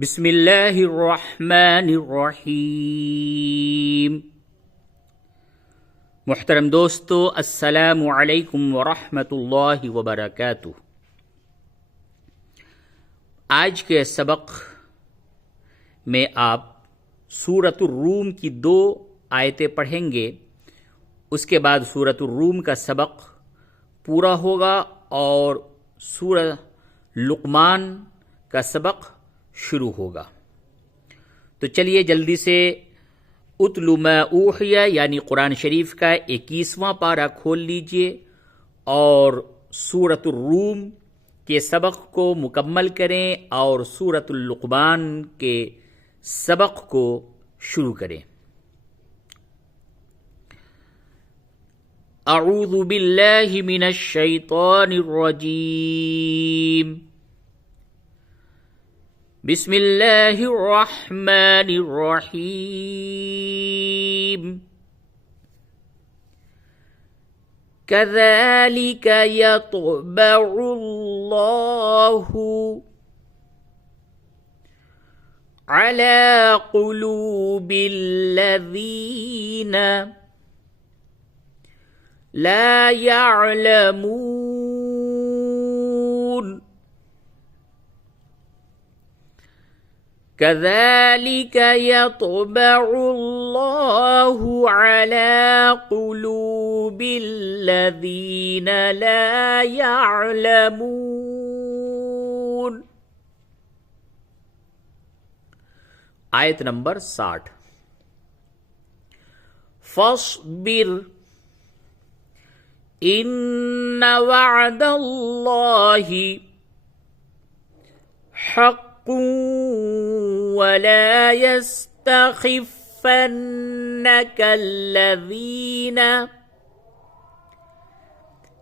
बिस्मिल्लाहिर्रहमानिर्रहीम। मुहतरम दोस्तों, अस्सलामु अलैकुम वरहमतुल्लाहि वबरकातुह। आज के सबक में आप सूरतुर रूम की 2 आयतें पढ़ेंगे। उसके बाद सूरतुर रूम का सबक पूरा होगा और सूरह लुक़मान का सबक शुरू होगा। तो चलिए जल्दी से उतलु मा ऊहिया यानी कुरान शरीफ का 21वां पारा खोल लीजिए और सूरतुर रूम के सबक को मुकम्मल करें और सूरतुल लुक़मान के सबक को शुरू करें। अऊज़ु बिल्लाहि मिनश शैतानिर रजीम। बिस्मिल्लाहिर्रहमानिर्रहीम। कज़ालिक यत्बअुल्लाहु अला क़ुलूबिल्लज़ीना ला यअलमून। कज़ालिक यत्बअुल्लाहु अला क़ुलूबिल्लज़ीना ला यअलमून। आयत नंबर 60। फ़स्बिर इन्न वअदल्लाहि हक़्क़ुन वला यस्तख़िफ़्फ़न्नक अल्लज़ीना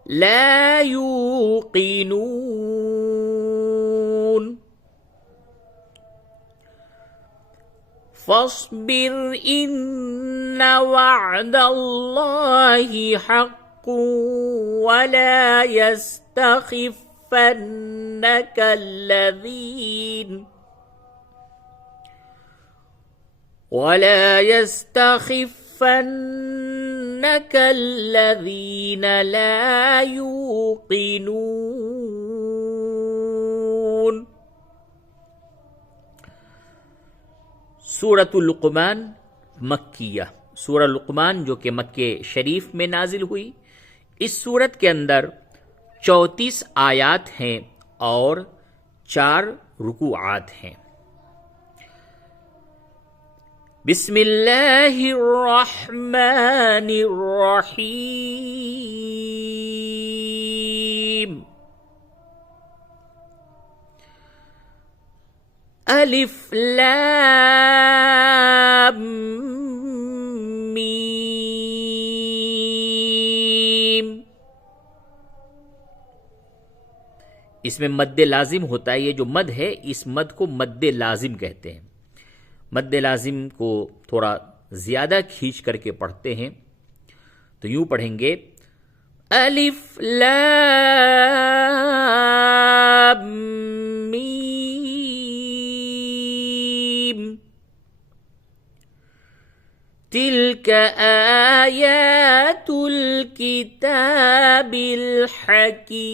ला यूक़िनून। फ़स्बिर इन्न वअदल्लाहि हक़्क़ुन वला यस्तख़िफ़्फ़न्नक الذين لا يوقنون। सूरतुल लुक़मान मक्किया। सूरह लुक़मान जो कि मक्के शरीफ में नाजिल हुई। इस सूरत के अंदर 34 आयात हैं और 4 रुकुआत हैं। बिस्मिल्लाहिर्रहमानिर्रहीम। अलिफ लाम मीम। इसमें मद्दे लाजिम होता है। ये जो मद है, इस मद को मद्दे लाजिम कहते हैं। मद्दे लाजिम को थोड़ा ज्यादा खींच करके पढ़ते हैं तो यूं पढ़ेंगे, अलिफ लाम मीम तिल्क आयातुल किताबिल हकीम।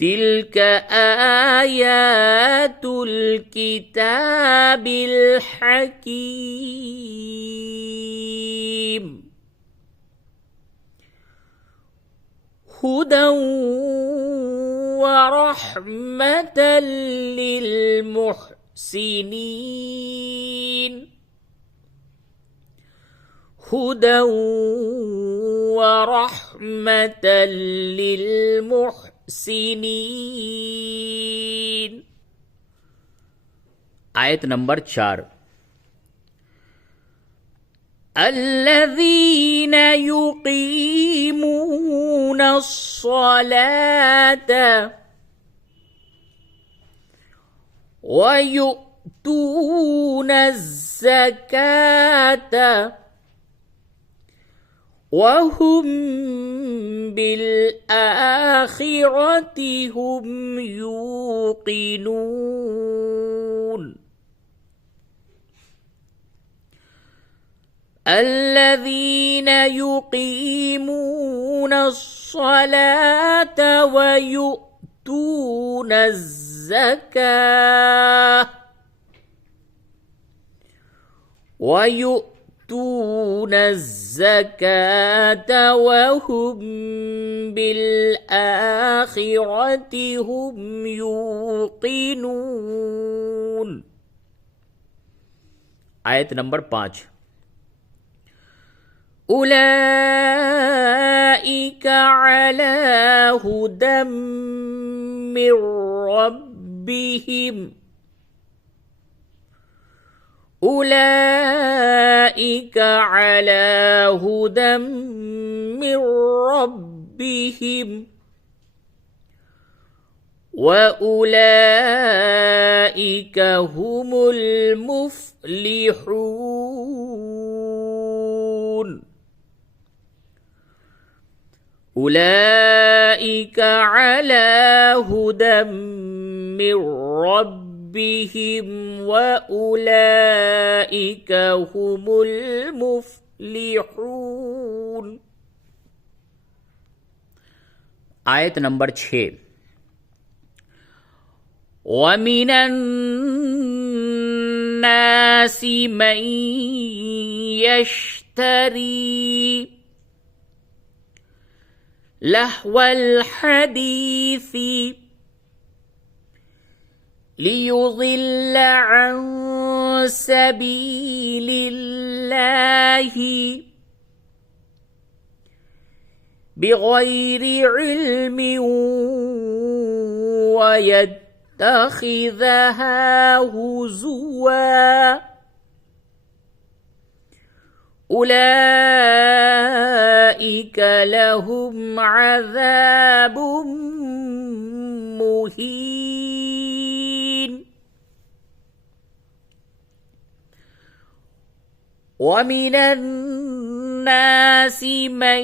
तिल्क आयातुल किताबिल हकीम। हुदन व रहमतन लिल मुहसिनीन। हुदन व रहमतन लिल मुहसिनीन। आयत नंबर 4। अल्लज़ीन युक़ीमून अस्सलात व यु'तून अज़्ज़कात وهم بالآخرة هم يوقنون الذين يقيمون الصلاة ويؤتون الزكاة وهم بالآخرة هم يوقنون. आयत नंबर 5. أولئك على هدى من ربهم أولئك على هدى من ربهم وأولئك هم المفلحون. أولئك على هدى من ربهم وأولئك هم المفلحون. आयत नंबर 6. ومن الناس من يشتري لهو الحديث ليضل عن سبيل الله بغير علم ويتخذها هزوا أولئك لهم عذاب مهين. ومن الناس من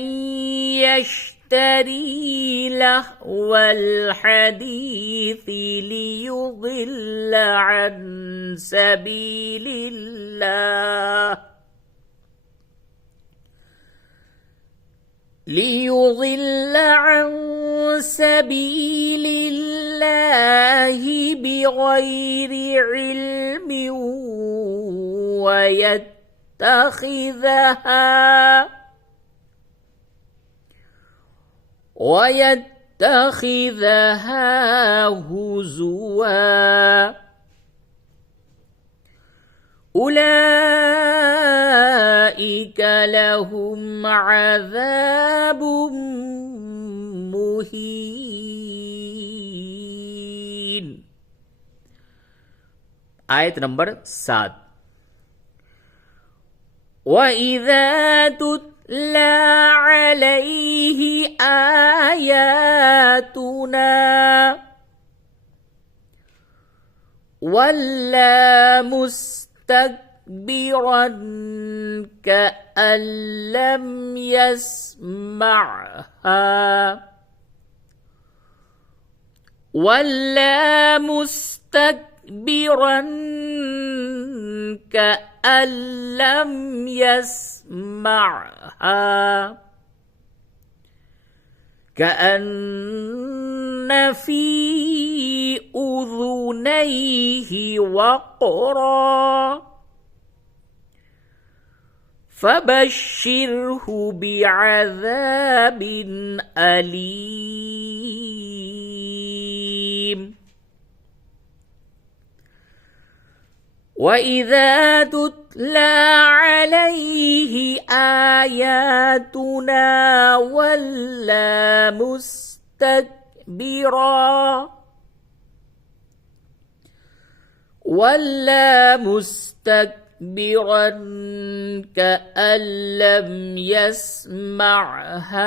يشتري لهو الحديث ليضل عن سبيل الله بغير علم ويتخذها هزوا أولئك لهم عذاب मुहीन. आयत नंबर 7. وَإِذَا تُتْلَى عَلَيْهِ آيَاتُنَا وَلَّى مستكبرا كأن لم يسمعها وَلَّى مستكبرا كأن لم يسمعها كأن في أذنيه وقرا فبشره بعذاب أليم. وَإِذَا تُتْلَى عَلَيْهِ آيَاتُنَا وَلَّى مستكبرا كأن لم يسمعها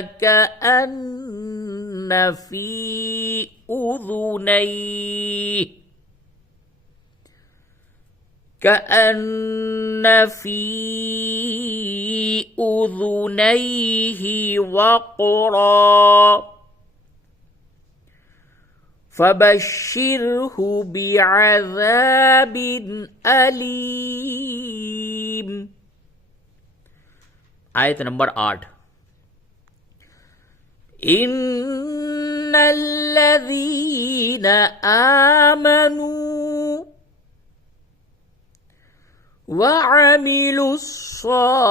كأن في أذنيه كأن في أذنيه وقرا فبشره بعذاب أليم. आयत नंबर 8। إن الذين آمنوا وعملوا الصالحات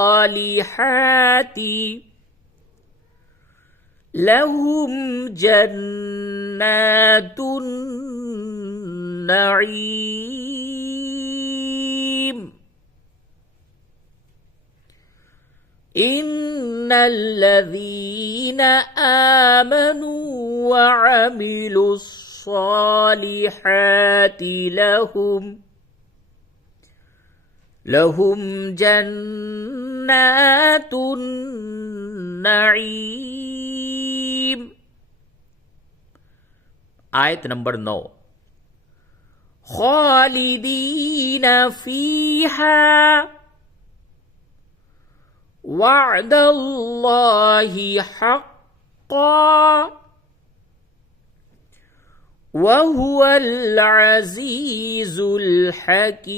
لهم جنات النعيم. إن الذين آمنوا وعملوا الصالحات لهم جنات النعيم. आयत नंबर 9। खालिदीन फीहा वअदल्लाहि हक्का वहुवल अज़ीज़ुल हकीम।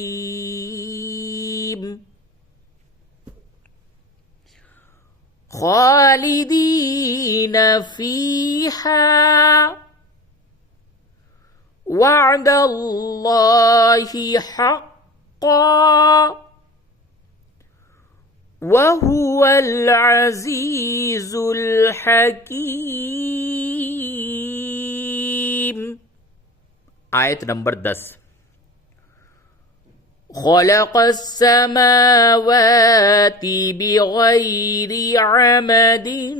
खालिदीन फीहा वअदल्लाहि हक्का वहुवल अज़ीज़ुल हकीम। आयत नंबर 10। खलक़स समावाति बिग़ैरि अमदिन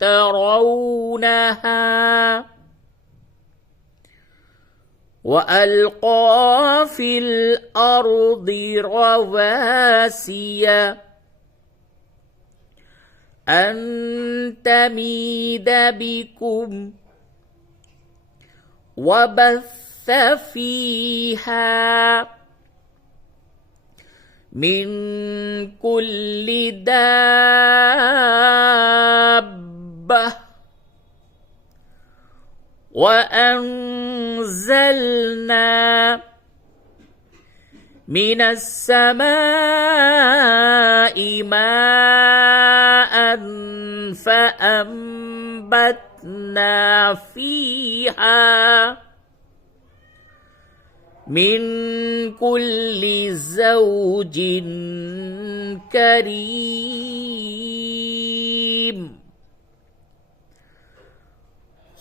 तरौनहा वअल्क़ा फ़िल अर्दि रवासिय अन तमीद बिकुम वबस्स फ़ीहा मिन कुल्लि दाब्बह वअंज़लना मिनस समाइ माअन फ़अंबतना फ़ीहा मिन कुल्लि ज़ौजिन करीम।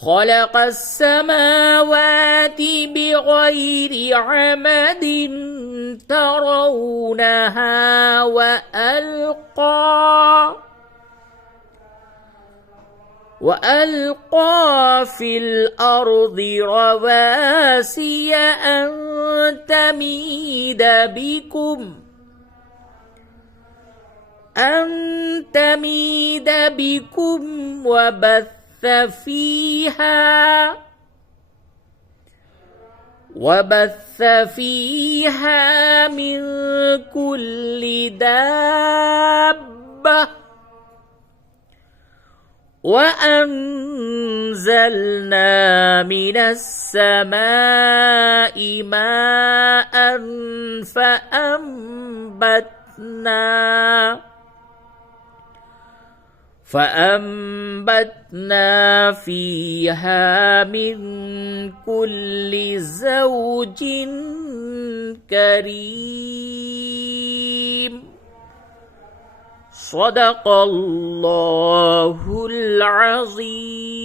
खलक़स समावाति बिग़ैरि अमदिन तरौनहा वअल्क़ा फ़िल अर्दि रवासिय अन तमीद बिकुम वबस्स फ़ीहा मिन कुल्लि दाब्बह वअंज़लना मिनस समाइ माअन फ़अंबतना फ़ीहा मिन कुल्लि ज़ौजिन करीम। सदक़ल्लाहुल अज़ीम।